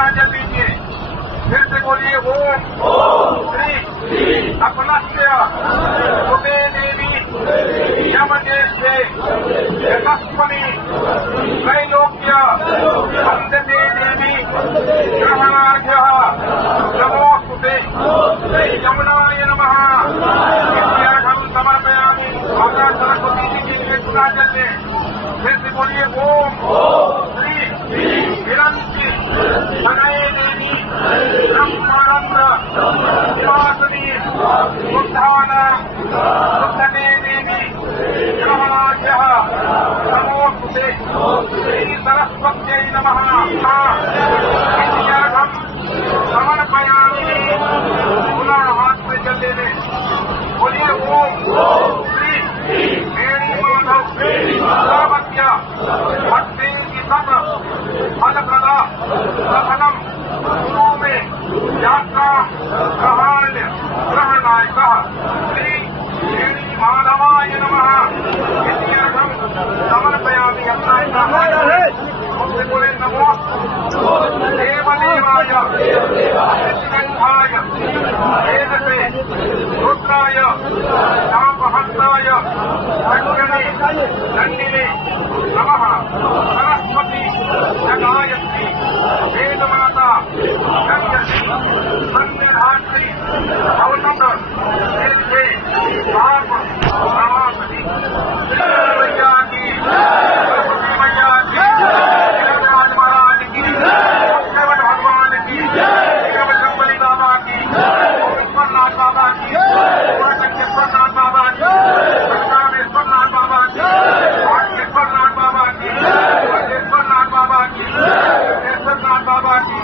पुनः जल लीजिए। फिर से बोलिए ओम श्री अपनस्य उदे देवी यमदेशे यशस्वनी त्रैलोक्य वंदते देवी ग्रहणार्घ्यः नमोस्तुते यमुनाय नमः। इत्यर्घं समर्पयामि। माता सरस्वती जी के लिए पुनः जल लें। फिर से बोलिए ओम श्री हिरण्यवती सनये देवी ब्रह्मानंद निवासिनी बुद्धानां बुद्धते देवी ग्रहणार्घ्यः नमोस्तुते श्री सरस्वत्यै नमः। इत्यर्घं समर्पयामि। पुनः हाथ में जल ले लें। बोलिए ओम श्री वेणी माधव सर्वज्ञ भक्ति की सब फलप्रदा सफलम गुरु में यात्रा ग्रहणायकः श्री वेणी माधवाय नमः। इत्यर्घं समर्पयामि। अपना उनसे बोले नमो देवदेवाय सिद्धाय वेदसे रुद्राय शापहस्ताय दंडिने नमः। सरस्वती जगायत्री वेदमाता गंगसी संविधात्री अवसत निर्भे पाप प्रवासनी मैया की सरस्वती मैया की गिरिराज महाराज की श्रवण भगवान की शंबली बाबा की ईश्वरनाथ बाबा की ईश्वरनाथ बाबा की रामेश्वरनाथ बाबा की भाग्येश्वरनाथ बाबा की भाग्येश्वरनाथ बाबा की केशवनाथ बाबा की